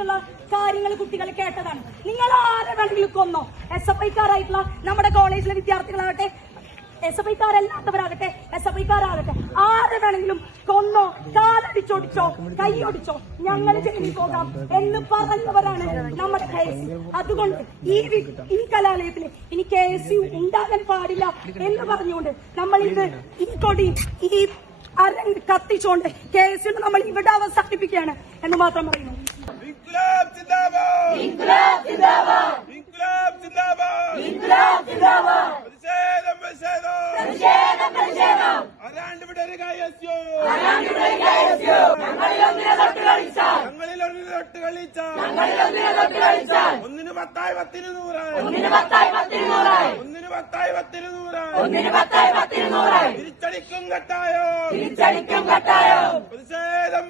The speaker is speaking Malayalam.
ആയിട്ടുള്ള കാര്യങ്ങൾ കുട്ടികൾ കേട്ടതാണ്. നിങ്ങൾ ആരെ വേണമെങ്കിലും കൊന്നോ, SFIക്കാരായിട്ടുള്ള നമ്മുടെ കോളേജിലെ വിദ്യാർത്ഥികളാകട്ടെ, SFIക്കാരല്ലാത്തവരാകട്ടെ, SFIക്കാരാകട്ടെ, ആരെ വേണമെങ്കിലും കൊന്നോ, കാലടിച്ചോടിച്ചോ, കൈയൊടിച്ചോ, ഞങ്ങൾ ജയിലിൽ പോകാം എന്ന് പറഞ്ഞവരാണ് നമ്മുടെ KSU. അതുകൊണ്ട് ഈ കലാലയത്തിൽ ഇനി KSU ഉണ്ടാകാൻ പാടില്ല എന്ന് പറഞ്ഞുകൊണ്ട് നമ്മൾ ഇന്ന് ഈ കൊടി, ഈ അരങ്ങ് കത്തിച്ചുകൊണ്ട് KSU നമ്മൾ ഇവിടെ അവസാനിപ്പിക്കുകയാണ് എന്ന് മാത്രം പറയുന്നു. ഒന്നിന് 10 10 100 തിരിച്ചടിക്കും കട്ടായോ പ്രതിഷേധം